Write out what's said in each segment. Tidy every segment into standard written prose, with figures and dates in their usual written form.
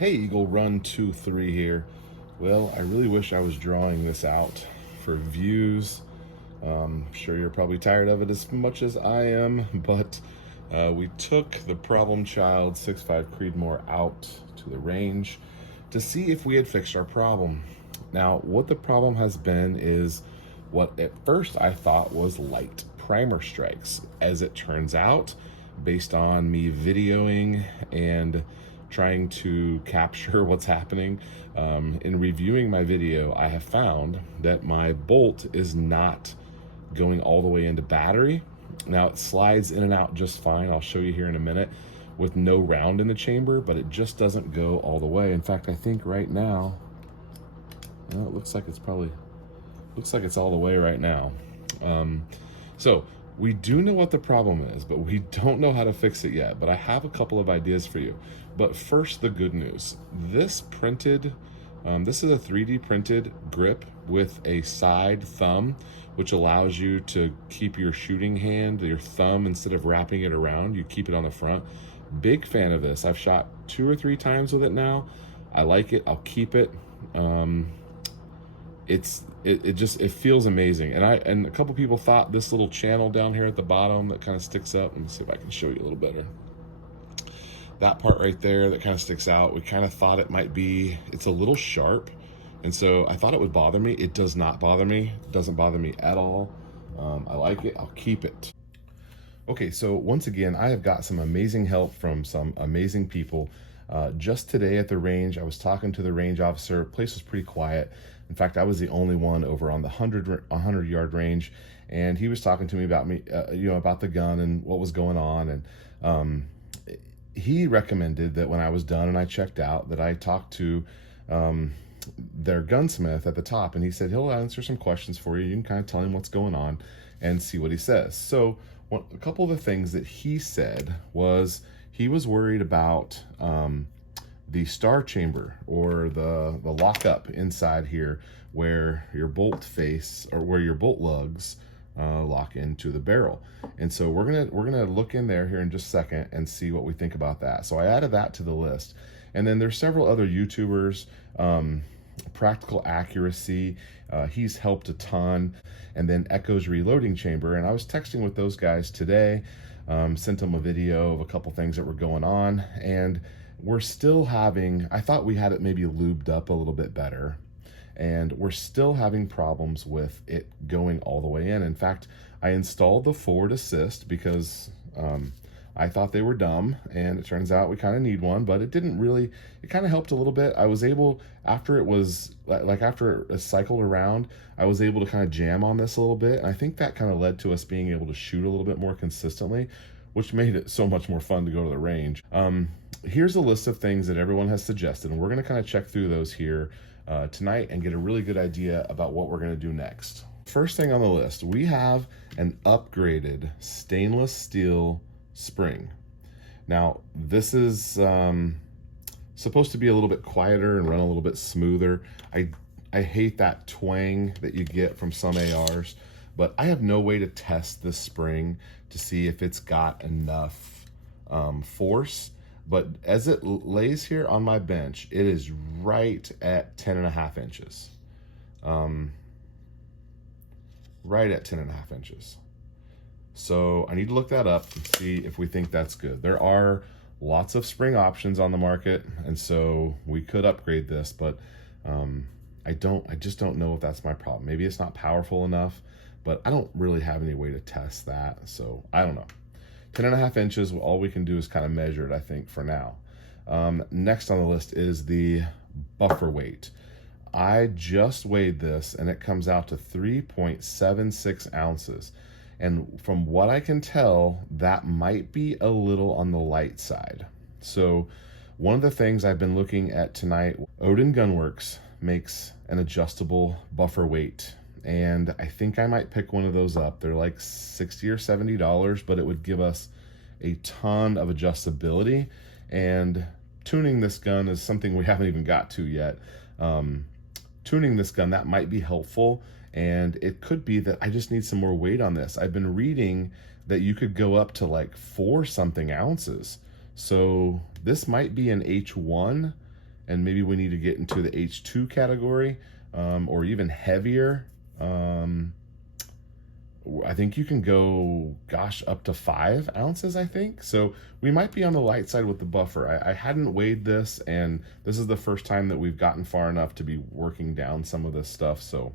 Hey, Eagle Run 2-3 here. Well, I really wish I was drawing this out for views. Sure you're probably tired of it as much as I am, but we took the problem child 6.5 Creedmoor out to the range to see if we had fixed our problem. Now, what the problem has been is what at first I thought was light primer strikes. As it turns out, based on me videoing and trying to capture what's happening, in reviewing my video, I have found that my bolt is not going all the way into battery. Now it slides in and out just fine. I'll show you here in a minute with no round in the chamber, but it just doesn't go all the way. In fact, I think right now, well, it looks like it's all the way right now. So we do know what the problem is, but we don't know how to fix it yet. But I have a couple of ideas for you. But first, the good news. This is a 3D printed grip with a side thumb, which allows you to keep your shooting hand, your thumb, instead of wrapping it around, you keep it on the front. Big fan of this. I've shot 2 or 3 times with it now. I like it. I'll keep it. It feels amazing. And a couple people thought this little channel down here at the bottom that kind of sticks up, let me see if I can show you a little better. That part right there that kind of sticks out, we kind of thought it's a little sharp, and so I thought it would bother me. It does not bother me. It doesn't bother me at all. I like it. I'll keep it. Okay, so once again, I have got some amazing help from some amazing people. Just today at the range, I was talking to the range officer. The place was pretty quiet. In fact, I was the only one over on the 100-yard range, and he was talking to me about about the gun and what was going on. And he recommended that when I was done and I checked out, that I talk to their gunsmith at the top, and he said he'll answer some questions for you. You can kind of tell him what's going on and see what he says. So a couple of the things that he said was he was worried about the star chamber, or the lockup inside here where your bolt face, or where your bolt lugs lock into the barrel. And so we're gonna look in there here in just a second and see what we think about that. So I added that to the list. And then there's several other YouTubers, Practical Accuracy, he's helped a ton, and then Echo's Reloading Chamber. And I was texting with those guys today, sent them a video of a couple things that were going on, and we're still having, I thought we had it maybe lubed up a little bit better, and we're still having problems with it going all the way in. In fact, I installed the forward assist because I thought they were dumb, and it turns out we kind of need one, but it didn't really, it kind of helped a little bit. I was able, after it cycled around, I was able to kind of jam on this a little bit, and I think that kind of led to us being able to shoot a little bit more consistently, which made it so much more fun to go to the range. Here's a list of things that everyone has suggested, and we're gonna kind of check through those here tonight and get a really good idea about what we're gonna do next. First thing on the list, we have an upgraded stainless steel spring. Now, this is supposed to be a little bit quieter and run a little bit smoother. I hate that twang that you get from some ARs, but I have no way to test this spring to see if it's got enough force. But as it lays here on my bench, it is right at 10.5 inches. Right at 10.5 inches. So I need to look that up and see if we think that's good. There are lots of spring options on the market, and so we could upgrade this, but I just don't know if that's my problem. Maybe it's not powerful enough, but I don't really have any way to test that, so I don't know. 10.5 inches, all we can do is kind of measure it, I think, for now. Next on the list is the buffer weight. I just weighed this, and it comes out to 3.76 ounces. And from what I can tell, that might be a little on the light side. So one of the things I've been looking at tonight, Odin Gunworks makes an adjustable buffer weight, and I think I might pick one of those up. They're like $60 or $70, but it would give us a ton of adjustability, and tuning this gun is something we haven't even got to yet. Tuning this gun, that might be helpful, and it could be that I just need some more weight on this. I've been reading that you could go up to like 4 something ounces. So this might be an H1 and maybe we need to get into the H2 category, or even heavier. I think you can go, gosh, up to 5 ounces, I think. So we might be on the light side with the buffer. I hadn't weighed this, and this is the first time that we've gotten far enough to be working down some of this stuff. So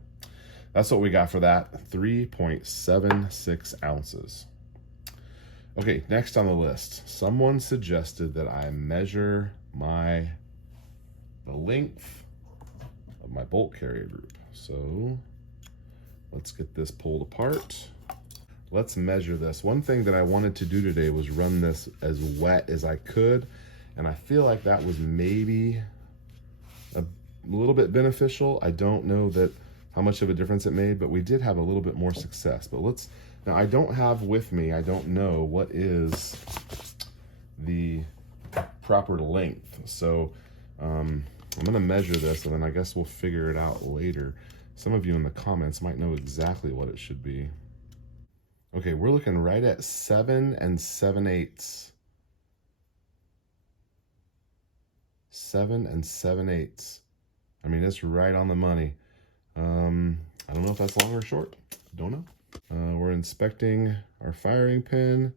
that's what we got for that, 3.76 ounces. Okay, next on the list, someone suggested that I measure the length of my bolt carrier group. So let's get this pulled apart. Let's measure this. One thing that I wanted to do today was run this as wet as I could, and I feel like that was maybe a little bit beneficial. I don't know how much of a difference it made, but we did have a little bit more success. But now I don't have with me, I don't know what is the proper length. So I'm gonna measure this, and then I guess we'll figure it out later. Some of you in the comments might know exactly what it should be. Okay, we're looking right at 7 7/8. 7 7/8. I mean, it's right on the money. I don't know if that's long or short. Don't know. We're inspecting our firing pin.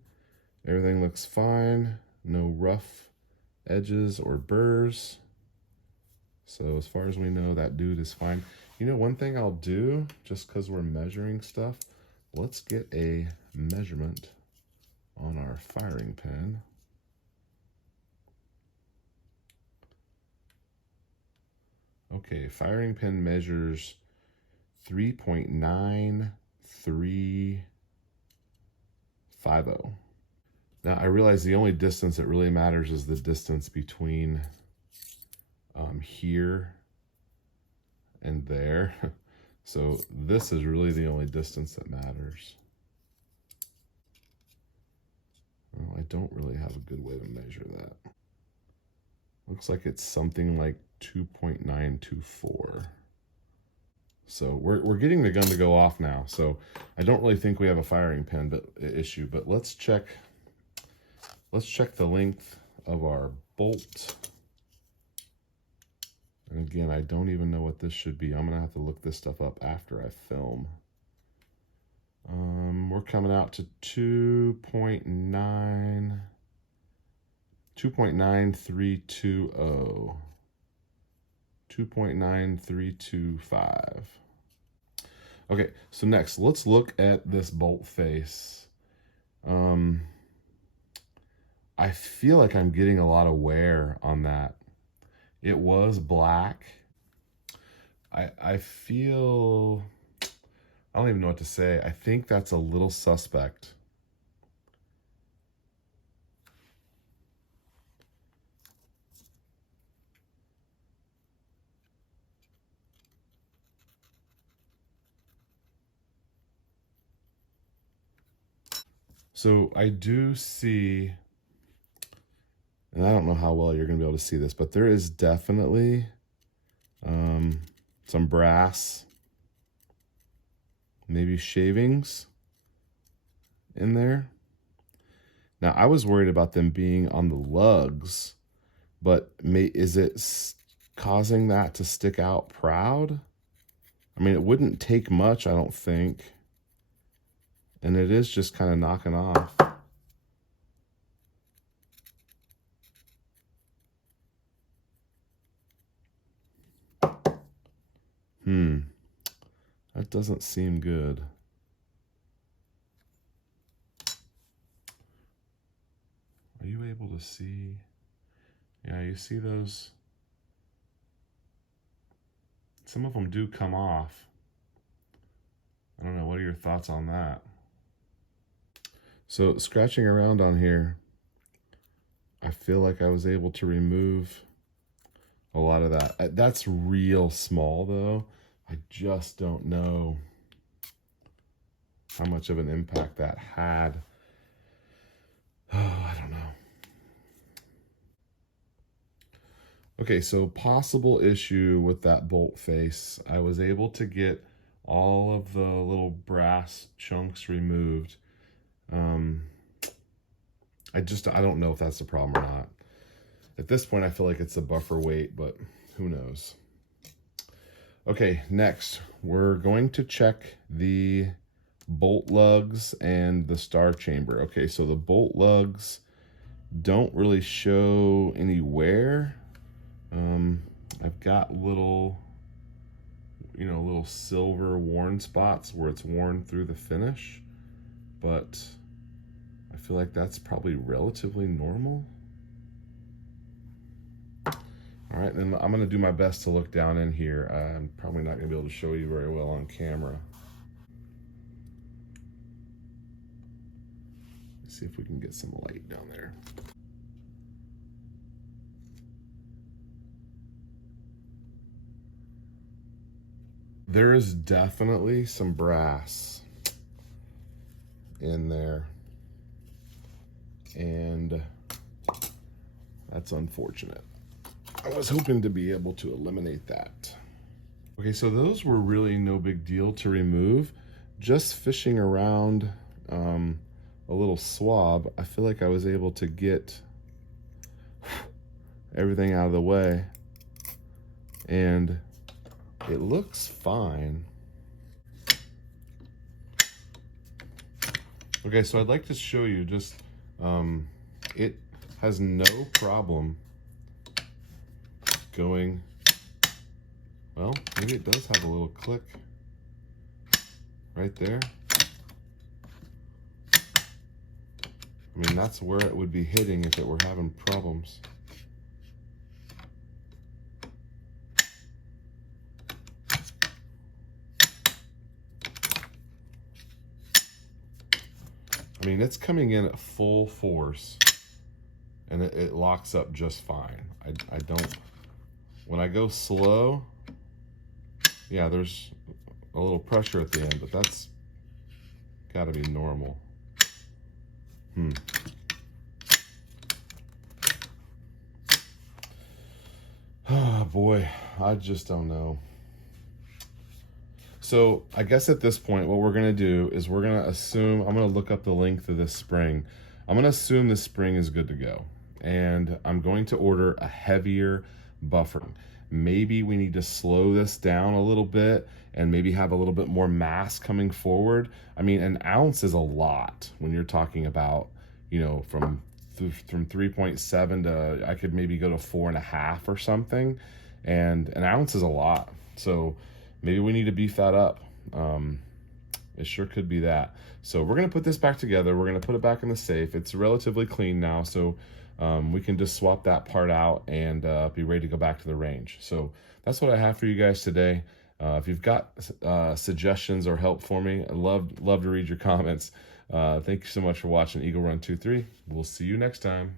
Everything looks fine. No rough edges or burrs. So as far as we know, that dude is fine. You know, one thing I'll do, just because we're measuring stuff, let's get a measurement on our firing pin. Okay, firing pin measures 3.9350. Now I realize the only distance that really matters is the distance between here and there. So this is really the only distance that matters. Well, I don't really have a good way to measure that. Looks like it's something like 2.924. So we're getting the gun to go off now. So I don't really think we have a firing pin issue, but let's check the length of our bolt. And again, I don't even know what this should be. I'm gonna have to look this stuff up after I film. We're coming out to 2.9320. 2.9325. Okay, so next, let's look at this bolt face. I feel like I'm getting a lot of wear on that. It was black. I feel, I don't even know what to say. I think that's a little suspect. So I do see, and I don't know how well you're gonna be able to see this, but there is definitely some brass, maybe shavings in there. Now I was worried about them being on the lugs, but is it causing that to stick out proud? I mean, it wouldn't take much, I don't think. And it is just kind of knocking off. That doesn't seem good. Are you able to see? Yeah, you see those? Some of them do come off. I don't know, what are your thoughts on that? So scratching around on here, I feel like I was able to remove a lot of that. That's real small though. I just don't know how much of an impact that had. Oh, I don't know. Okay, so possible issue with that bolt face. I was able to get all of the little brass chunks removed. I don't know if that's the problem or not. At this point, I feel like it's a buffer weight, but who knows? Okay, next, we're going to check the bolt lugs and the star chamber. Okay, so the bolt lugs don't really show any wear. I've got little silver worn spots where it's worn through the finish, but I feel like that's probably relatively normal. All right, then I'm gonna do my best to look down in here. I'm probably not gonna be able to show you very well on camera. Let's see if we can get some light down there. There is definitely some brass in there, and that's unfortunate. I was hoping to be able to eliminate that. Okay, so those were really no big deal to remove. Just fishing around a little swab, I feel like I was able to get everything out of the way, and it looks fine. Okay, so I'd like to show you just, it has no problem going, well, maybe it does have a little click right there. I mean, that's where it would be hitting if it were having problems. I mean, it's coming in at full force, and it locks up just fine. I don't, when I go slow, yeah, there's a little pressure at the end, but that's gotta be normal. Oh boy, I just don't know. So I guess at this point, what we're gonna do is we're gonna assume, I'm gonna look up the length of this spring. I'm gonna assume this spring is good to go. And I'm going to order a heavier buffer. Maybe we need to slow this down a little bit and maybe have a little bit more mass coming forward. I mean, an ounce is a lot when you're talking about, you know, from 3.7 to, I could maybe go to 4.5 or something. And an ounce is a lot. So maybe we need to beef that up. It sure could be that. So we're gonna put this back together. We're gonna put it back in the safe. It's relatively clean now, so we can just swap that part out and be ready to go back to the range. So that's what I have for you guys today. If you've got suggestions or help for me, I'd love to read your comments. Thank you so much for watching Eagle Run 23. We'll see you next time.